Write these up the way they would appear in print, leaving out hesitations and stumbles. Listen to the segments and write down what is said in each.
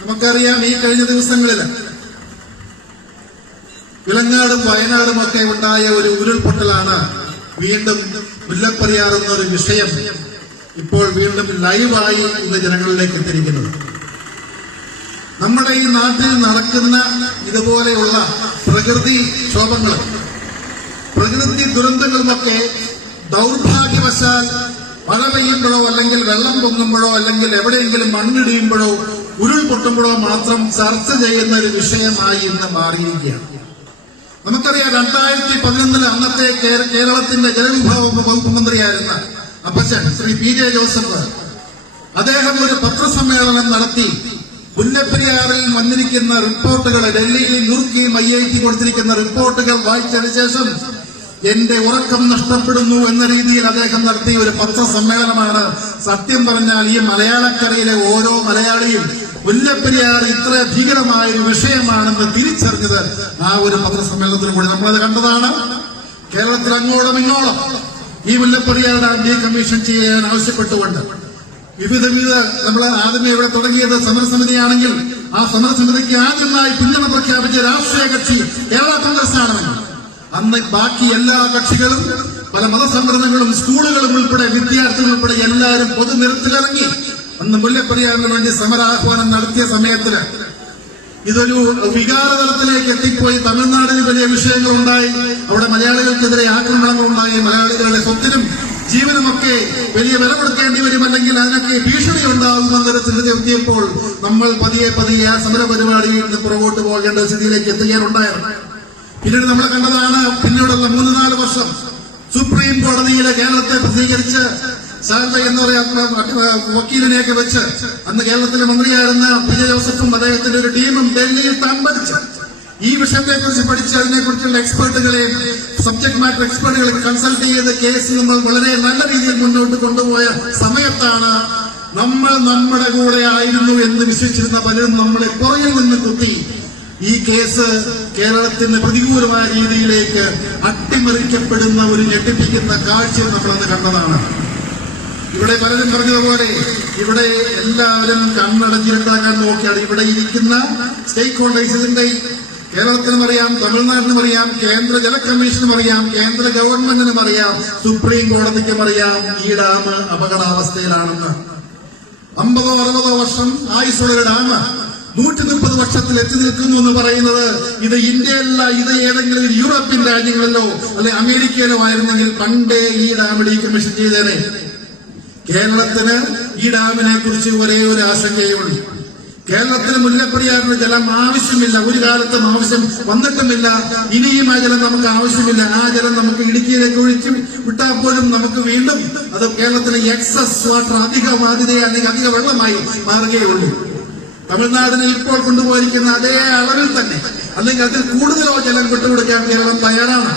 നമുക്കറിയാം, ഈ കഴിഞ്ഞ ദിവസങ്ങളിൽ വിലങ്ങാടും വയനാടും ഒക്കെ ഉണ്ടായ ഒരു ഉരുൾപൊട്ടലാണ് വീണ്ടും മുല്ലപ്പെരിയാർ എന്നൊരു വിഷയം ഇപ്പോൾ വീണ്ടും ലൈവായി ഇന്ന് ജനങ്ങളിലേക്ക് എത്തിയിരിക്കുന്നത്. നമ്മുടെ ഈ നാട്ടിൽ നടക്കുന്ന ഇതുപോലെയുള്ള പ്രകൃതിക്ഷോഭങ്ങളും പ്രകൃതി ദുരന്തങ്ങളുമൊക്കെ ദൗർഭാഗ്യവശാൽ മഴ പെയ്യുമ്പോഴോ അല്ലെങ്കിൽ വെള്ളം പൊങ്ങുമ്പോഴോ അല്ലെങ്കിൽ എവിടെയെങ്കിലും മണ്ണിടിയുമ്പോഴോ ഉരുൾപൊട്ടുമ്പോഴോ മാത്രം ചർച്ച ചെയ്യുന്ന ഒരു വിഷയമായി ഇന്ന് മാറിയിരിക്കുകയാണ്. നമുക്കറിയാം, 2011 അന്നത്തെ കേരളത്തിന്റെ ജലവിഭവ വകുപ്പ് മന്ത്രിയായിരുന്ന അപ്പച്ചൻ ശ്രീ PJ ജോസഫ് അദ്ദേഹം ഒരു പത്രസമ്മേളനം നടത്തി മുല്ലപ്പെരിയാറിൽ വന്നിരിക്കുന്ന റിപ്പോർട്ടുകൾ, ഡൽഹിയിൽ നുറുക്കിയും IIT കൊടുത്തിരിക്കുന്ന റിപ്പോർട്ടുകൾ വായിച്ചതിന് ശേഷം എന്റെ ഉറക്കം നഷ്ടപ്പെടുന്നു എന്ന രീതിയിൽ അദ്ദേഹം നടത്തിയ ഒരു പത്രസമ്മേളനമാണ് സത്യം പറഞ്ഞാൽ ഈ മലയാളക്കരയിലെ ഓരോ മലയാളിയും മുല്ലപ്പെരിയാർ ഇത്ര ഭീകരമായ ഒരു വിഷയമാണെന്ന് തിരിച്ചറിഞ്ഞത് ആ ഒരു പത്രസമ്മേളനത്തിൽ കൂടി നമ്മളത് കണ്ടതാണ്. കേരളത്തിൽ അങ്ങോളം ഇങ്ങോളം ഈ മുല്ലപ്പെരിയാർ ഡാം ഡീകമ്മീഷൻ ചെയ്യാൻ ആവശ്യപ്പെട്ടുകൊണ്ട് വിവിധ നമ്മൾ ആദ്യമേ ഇവിടെ തുടങ്ങിയത് സമരസമിതിയാണെങ്കിൽ ആ സമരസമിതിക്ക് ആദ്യമായി പിന്തുണ പ്രഖ്യാപിച്ച രാഷ്ട്രീയ കക്ഷി കേരള കോൺഗ്രസ് ആണെന്ന്. അന്ന് ബാക്കി എല്ലാ കക്ഷികളും, പല മതസംഘടനകളും, സ്കൂളുകളും ഉൾപ്പെടെ, വിദ്യാർത്ഥികൾ ഉൾപ്പെടെ എല്ലാവരും പൊതുനിരത്തിലിറങ്ങി അന്ന് മുല്ലപ്പെരിയാറിന് വേണ്ടി സമരാഹ്വാനം നടത്തിയ സമയത്തിന് ഇതൊരു വികാരതലത്തിലേക്ക് എത്തിപ്പോയി. തമിഴ്നാടിന് വലിയ വിഷയങ്ങളുണ്ടായി, അവിടെ മലയാളികൾക്കെതിരെ ആക്രമണങ്ങളുണ്ടായി, മലയാളികളുടെ സ്വത്തിനും ജീവനുമൊക്കെ വലിയ വില കൊടുക്കേണ്ടി വരും, അല്ലെങ്കിൽ അതിനൊക്കെ ഭീഷണി ഉണ്ടാകുമെന്ന തരത്തിൽ എത്തിയപ്പോൾ നമ്മൾ പതിയെ ആ സമര പരിപാടിയിൽ നിന്ന് പുറകോട്ട് പോകേണ്ട സ്ഥിതിയിലേക്ക് എത്തുകയാണുണ്ടായത്. പിന്നീട് നമ്മൾ കണ്ടതാണ്, പിന്നീടുള്ള 3-4 വർഷം സുപ്രീം കോടതിയിലെ കേരളത്തെ പ്രസിദ്ധീകരിച്ച് ശാരദ എന്ന് പറയുന്ന വക്കീലിനെയൊക്കെ വെച്ച് അന്ന് കേരളത്തിലെ മന്ത്രിയായിരുന്ന PJ ജോസഫും അദ്ദേഹത്തിന്റെ ഒരു ടീമും ഡൽഹിയിൽ തമ്പടിച്ച് ഈ വിഷയത്തെക്കുറിച്ച് പഠിച്ച് അതിനെക്കുറിച്ചുള്ള എക്സ്പേർട്ടുകളെയും സബ്ജക്ട് മാറ്റർ എക്സ്പേർട്ടുകളെ കൺസൾട്ട് ചെയ്ത് കേസ് നമ്മൾ വളരെ നല്ല രീതിയിൽ മുന്നോട്ട് കൊണ്ടുപോയ സമയത്താണ് നമ്മൾ നമ്മുടെ കൂടെ ആയിരുന്നു എന്ന് വിശ്വസിച്ചിരുന്ന പലരും നമ്മളെ പുറകിൽ നിന്ന് കുത്തി ഈ കേസ് കേരളത്തിന്റെ പ്രതികൂലമായ രീതിയിലേക്ക് അട്ടിമറിക്കപ്പെടുന്ന ഒരു ഞെട്ടിപ്പിക്കുന്ന കാഴ്ചയും നമ്മളന്ന് കണ്ടതാണ്. ഇവിടെ പലരും പറഞ്ഞതുപോലെ ഇവിടെ എല്ലാവരും കണ്ണടഞ്ഞിരുണ്ടാക്കാൻ നോക്കിയാണ്. ഇവിടെ ഇരിക്കുന്ന സ്റ്റേക്ക് ഹോൾഡേഴ്സിന്റെ കേരളത്തിനും അറിയാം, തമിഴ്നാടിനും അറിയാം, കേന്ദ്ര ജല കമ്മീഷനും അറിയാം, കേന്ദ്ര ഗവൺമെന്റിനും അറിയാം, സുപ്രീം കോടതിക്കും അറിയാം ഈ ഡാം അപകടാവസ്ഥയിലാണെന്ന്. 50-60 വർഷം ആയുസ്സുള്ള ഡാം 130 വർഷത്തിൽ എത്തി നിൽക്കുന്നു എന്ന് പറയുന്നത് ഇത് ഇന്ത്യയിലല്ല, ഇത് ഏതെങ്കിലും യൂറോപ്യൻ രാജ്യങ്ങളിലോ അല്ലെ അമേരിക്കയിലോ ആയിരുന്നെങ്കിൽ പണ്ടേ ഈ ഡാം ഡീകമ്മീഷൻ ചെയ്തേനെ. കേരളത്തിന് ഈ ഡാമിനെ കുറിച്ച് ഒരേ ഒരു ആശങ്കയുള്ളൂ. കേരളത്തിന് മുല്ലപ്പെരിയാറിന് ജലം ആവശ്യമില്ല, ഒരു കാലത്തും ആവശ്യം വന്നിട്ടുമില്ല, ഇനിയും ആ ജലം നമുക്ക് ആവശ്യമില്ല. ആ ജലം നമുക്ക് ഇടുക്കിയിലേക്ക് ഒഴിച്ച് വിട്ടാൽ പോലും നമുക്ക് വീണ്ടും അത് കേരളത്തിന് എക്സസ് വാട്ടർ, അധിക ബാധ്യത അല്ലെങ്കിൽ അധിക വെള്ളമായി മാറുകയുള്ളൂ. തമിഴ്നാടിന് ഇപ്പോൾ കൊണ്ടുപോയിരിക്കുന്ന അതേ അളവിൽ തന്നെ അല്ലെങ്കിൽ അതിൽ കൂടുതലോ ജലം വിട്ടുകൊടുക്കാൻ കേരളം തയ്യാറാണ്.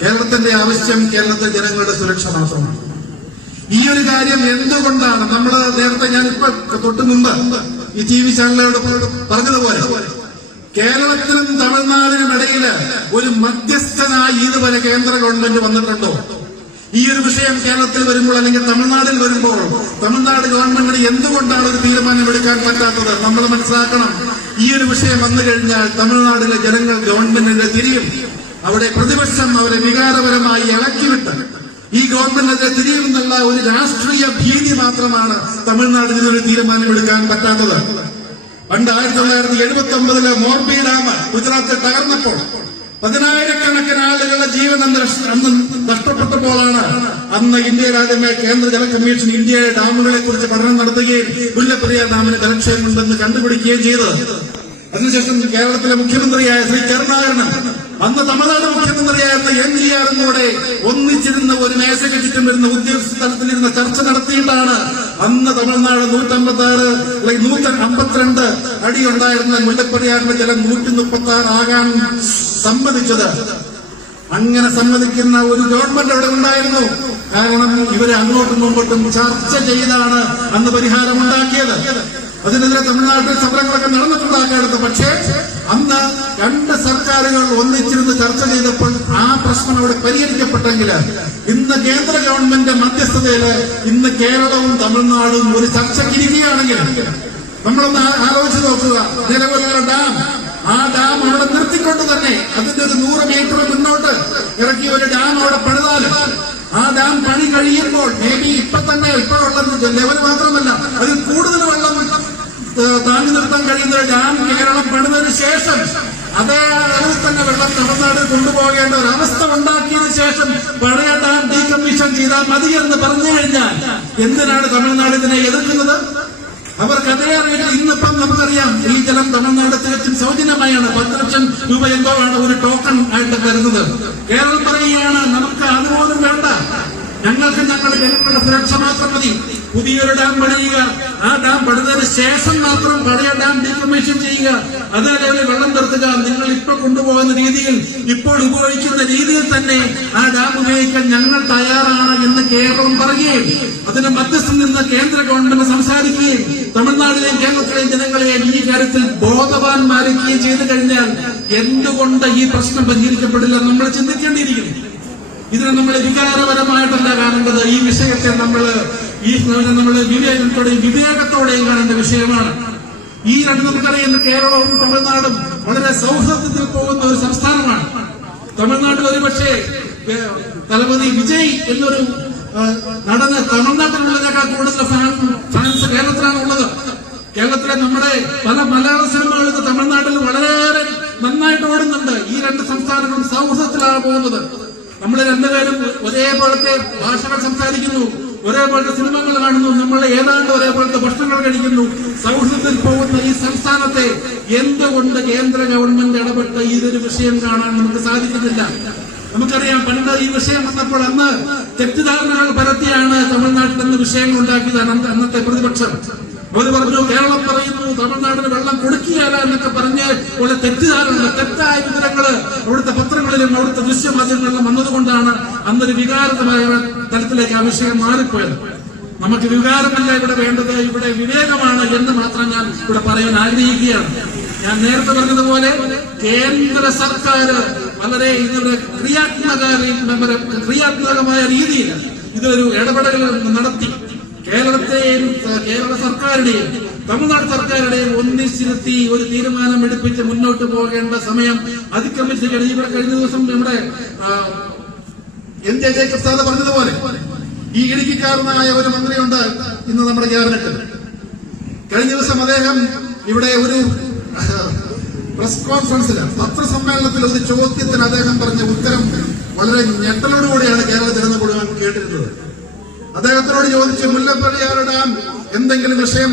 കേരളത്തിന്റെ ആവശ്യം കേരളത്തിലെ ജനങ്ങളുടെ സുരക്ഷ മാത്രമാണ്. ഈ ഒരു കാര്യം എന്തുകൊണ്ടാണ് നമ്മൾ നേരത്തെ ഞാനിപ്പോ തൊട്ട് മുമ്പ് ഈ TV ചാനലുകളോട് പറഞ്ഞതുപോലെ കേരളത്തിനും തമിഴ്നാടിനും ഇടയിൽ ഒരു മധ്യസ്ഥനായി ഇതുവരെ കേന്ദ്ര ഗവൺമെന്റ് വന്നിട്ടുണ്ടോ? ഈ ഒരു വിഷയം കേരളത്തിൽ വരുമ്പോൾ അല്ലെങ്കിൽ തമിഴ്നാടിൽ വരുമ്പോൾ തമിഴ്നാട് ഗവൺമെന്റിന് എന്തുകൊണ്ടാണ് ഒരു തീരുമാനമെടുക്കാൻ പറ്റാത്തത്? നമ്മൾ മനസ്സിലാക്കണം. ഈ ഒരു വിഷയം വന്നു കഴിഞ്ഞാൽ തമിഴ്നാടിലെ ജനങ്ങൾ ഗവൺമെന്റിനെ തിരിയും. അവിടെ പ്രതിപക്ഷം അവരെ വികാരപരമായി ഇളക്കിവിട്ട് ഈ ഗവൺമെന്റിനെ തിരിയുമെന്നുള്ള ഒരു രാഷ്ട്രീയ ഭീതി മാത്രമാണ് തമിഴ്നാടിന് ഒരു തീരുമാനമെടുക്കാൻ പറ്റാത്തത്. പണ്ട് 1979 മോർബി ഡാം ഗുജറാത്തിൽ തകർന്നപ്പോൾ 10,000-കണക്കിന് ആളുകളുടെ ജീവൻ അന്ന് നഷ്ടപ്പെട്ടപ്പോഴാണ് അന്ന് ഇന്ത്യയിൽ ആദ്യമേ കേന്ദ്ര ജല കമ്മീഷൻ ഇന്ത്യയിലെ ഡാമുകളെ കുറിച്ച് പഠനം നടത്തുകയും മുല്ലപ്പെരിയാർ ഡാമിന് ജലക്ഷയമുണ്ടെന്ന് കണ്ടുപിടിക്കുകയും ചെയ്തത്. അതിനുശേഷം കേരളത്തിലെ മുഖ്യമന്ത്രിയായ ശ്രീ കരുണാകരനും അന്ന് തമിഴ്നാട് മുഖ്യമന്ത്രിയായിരുന്ന MGR കൂടെ ഒന്നിച്ചിരുന്ന ഒരു മേശയ്ക്ക് ചുറ്റും വരുന്ന ഉദ്യോഗസ്ഥ തലത്തിലിരുന്ന ചർച്ച നടത്തിയിട്ടാണ് അന്ന് തമിഴ്നാട് 152 അടി ഉണ്ടായിരുന്ന മുല്ലപ്പെരിയാറിന്റെ ജലം 136 ആകാൻ സമ്മതിച്ചത്. അങ്ങനെ സമ്മതിക്കുന്ന ഒരു ഗവൺമെന്റ് അവിടെ ഉണ്ടായിരുന്നു. കാരണം ഇവരെ അങ്ങോട്ടും മുമ്പോട്ടും ചർച്ച ചെയ്താണ് അന്ന് പരിഹാരമുണ്ടാക്കിയത്. അതിനെതിരെ തമിഴ്നാട്ടിൽ സമരങ്ങളൊക്കെ നടന്നിട്ടുണ്ടാക്കാറുണ്ട്. പക്ഷേ അന്ന് 2 സർക്കാരുകൾ ഒന്നിച്ചിരുന്ന് ചർച്ച ചെയ്തപ്പോൾ ആ പ്രശ്നം അവിടെ പരിഹരിക്കപ്പെട്ടെങ്കിൽ ഇന്ന് കേന്ദ്ര ഗവൺമെന്റ് മധ്യസ്ഥതയില് ഇന്ന് കേരളവും തമിഴ്നാടും ഒരു ചർച്ചയ്ക്കിരിക്കുകയാണെങ്കിൽ നമ്മളൊന്ന് ആലോചിച്ച് നോക്കുക. നിലവിലുള്ള ഡാം, ആ ഡാം അവിടെ നിർത്തിക്കൊണ്ട് തന്നെ അതിന്റെ ഒരു 100 മീറ്റർ മുന്നോട്ട് ഇറക്കി ഒരു ഡാം അവിടെ പണിതാലും ആ ഡാം പണി കഴിയുമ്പോൾ ഇപ്പൊ ഉള്ള ലെവൽ മാത്രമല്ല, അതിൽ കൂടുതൽ വെള്ളം താങ്ങി നിർത്താൻ കഴിയുന്ന ഒരു ഡാം കേരളം പണിതതിനു ശേഷം അതേ അളവിൽ തന്നെ വെള്ളം തമിഴ്നാട് കൊണ്ടുപോകേണ്ട ഒരു അവസ്ഥ ഉണ്ടാക്കിയതിനു ശേഷം പഴയ ഡാം ഡീകമ്മീഷൻ ചെയ്താൽ മതി എന്ന് പറഞ്ഞു കഴിഞ്ഞാൽ എന്തിനാണ് തമിഴ്നാട് ഇതിനെ എതിർക്കുന്നത്? അവർക്ക് അതേ അറിയില്ല. ഇന്നിപ്പം നമുക്കറിയാം, ഈ ജലം തമിഴ്നാട് തികച്ചും സൗജന്യമായാണ്. 10 ലക്ഷം രൂപ എന്തോ ആണ് ഒരു ടോക്കൺ ആയിട്ട് വരുന്നത്. കേരളം പറയുകയാണ് നമുക്ക് അതുപോലും വേണ്ട, ഞങ്ങൾക്ക് ഞങ്ങളുടെ ജനങ്ങളുടെ സുരക്ഷ മാത്രം മതി. പുതിയൊരു ഡാം പണിയുക, ആ ഡാം പണിതതിന് ശേഷം മാത്രം പഴയ ഡാം ഡീകമ്മീഷൻ ചെയ്യുക, അതേപോലെ വെള്ളം നിർത്തുക. നിങ്ങൾ ഇപ്പൊ കൊണ്ടുപോകുന്ന രീതിയിൽ, ഇപ്പോൾ ഉപയോഗിക്കുന്ന രീതിയിൽ തന്നെ ആ ഡാം ഉപയോഗിക്കാൻ ഞങ്ങൾ തയ്യാറാണ് എന്ന് കേരളം പറയുകയും അതിന് മധ്യസ്ഥം നിന്ന് കേന്ദ്ര ഗവൺമെന്റ് സംസാരിക്കുകയും തമിഴ്നാട്ടിലെയും കേരളത്തിലെയും ജനങ്ങളെയും ഈ കാര്യത്തിൽ ബോധവാന്മാരിക്കുകയും ചെയ്തു കഴിഞ്ഞാൽ എന്തുകൊണ്ട് ഈ പ്രശ്നം പരിഹരിക്കപ്പെടില്ല നമ്മൾ ചിന്തിക്കേണ്ടിയിരിക്കുന്നു. ഇതിനെ നമ്മൾ വികാരപരമായിട്ടല്ല കാണേണ്ടത്. ഈ വിഷയത്തെ നമ്മൾ വിവേകത്തോടെയും കാണേണ്ട വിഷയമാണ്. ഈ നമുക്കറിയാം, കേരളവും തമിഴ്നാടും വളരെ സൗഹൃദത്തിൽ പോകുന്ന ഒരു സംസ്ഥാനമാണ്. തമിഴ്നാട്ടിൽ ഒരുപക്ഷെ തലപതി വിജയ് എന്നൊരു നടന് തമിഴ്നാട്ടിലുള്ളതിനേക്കാൾ കൂടുതൽ ഫാൻസ് കേരളത്തിലാണ് ഉള്ളത്. കേരളത്തിലെ നമ്മുടെ പല മലയാള സിനിമകൾ തമിഴ്നാട്ടിൽ വളരെയേറെ നന്നായിട്ട് ഓടുന്നുണ്ട്. ഈ രണ്ട് സംസ്ഥാനങ്ങളും സൗഹൃദത്തിലാണ് പോകുന്നത്. നമ്മൾ രണ്ടുപേരും ഒരേപോലത്തെ ഭാഷകൾ സംസാരിക്കുന്നു, ഒരേപോലത്തെ സിനിമകൾ കാണുന്നു, നമ്മൾ ഏതാണ്ട് ഒരേപോലത്തെ ഭക്ഷണങ്ങൾ കഴിക്കുന്നു. സൗഹൃദത്തിൽ പോകുന്ന ഈ സംസ്ഥാനത്തെ എന്തുകൊണ്ട് കേന്ദ്ര ഗവൺമെന്റ് ഇടപെട്ട് ഇതൊരു വിഷയം കാണാൻ നമുക്ക് സാധിക്കുന്നില്ല? നമുക്കറിയാം, പണ്ട് ഈ വിഷയം വന്നപ്പോൾ അന്ന് തെറ്റിദ്ധാരണകൾ പരത്തിയാണ് തമിഴ്നാട്ടിൽ നിന്ന് വിഷയങ്ങൾ ഉണ്ടാക്കിയതാണ് അന്നത്തെ പ്രതിപക്ഷം. അവർ പറഞ്ഞു, കേരളം പറയുന്നു തമിഴ്നാടിന് വെള്ളം കൊടുക്കുകയല്ല എന്നൊക്കെ പറഞ്ഞ് ഉള്ള തെറ്റിദ്ധാരണ, തെറ്റായ വിവരങ്ങള് അവിടുത്തെ പത്രങ്ങളിലും അവിടുത്തെ ദൃശ്യമാധ്യമങ്ങളിലും വന്നതുകൊണ്ടാണ് അന്നൊരു വികാരമായ തലത്തിലേക്ക് ആ വിഷയം മാറിപ്പോയത്. നമുക്ക് വികാരമല്ല ഇവിടെ വേണ്ടത്, ഇവിടെ വിവേകമാണ് എന്ന് മാത്രം ഞാൻ ഇവിടെ പറയാൻ ആഗ്രഹിക്കുകയാണ്. ഞാൻ നേരത്തെ പറഞ്ഞതുപോലെ കേന്ദ്ര സർക്കാർ വളരെ ഇതൊരു ക്രിയാത്മകമായ രീതിയിൽ ഇതൊരു ഇടപെടൽ നടത്തി കേരളത്തെയും കേരള സർക്കാരുടെയും തമിഴ്നാട് സർക്കാരുടെയും ഒന്നിച്ചിരുത്തി ഒരു തീരുമാനം എടുപ്പിച്ച് മുന്നോട്ട് പോകേണ്ട സമയം അതിക്രമിച്ചിരിക്കുകയാണ്. ഇവിടെ കഴിഞ്ഞ ദിവസം നമ്മുടെ എൻ ജെ ജേക്കബ് സാദ് പറഞ്ഞതുപോലെ ഈ ഇടുക്കിക്കാരനായ ഒരു മന്ത്രിയുണ്ട് ഇന്ന് നമ്മുടെ ക്യാബിനറ്റിൽ. കഴിഞ്ഞ ദിവസം അദ്ദേഹം ഇവിടെ ഒരു പ്രസ് കോൺഫറൻസിൽ, പത്രസമ്മേളനത്തിൽ ഒരു ചോദ്യത്തിന് അദ്ദേഹം പറഞ്ഞ ഉത്തരം വളരെ ഞെട്ടലോടുകൂടിയാണ് കേരള ജനത മുഴുവൻ കേട്ടിരുന്നത്. അദ്ദേഹത്തിനോട് ചോദിച്ചു, മുല്ലപ്പെരിയാർ ഡാം എന്തെങ്കിലും വിഷയം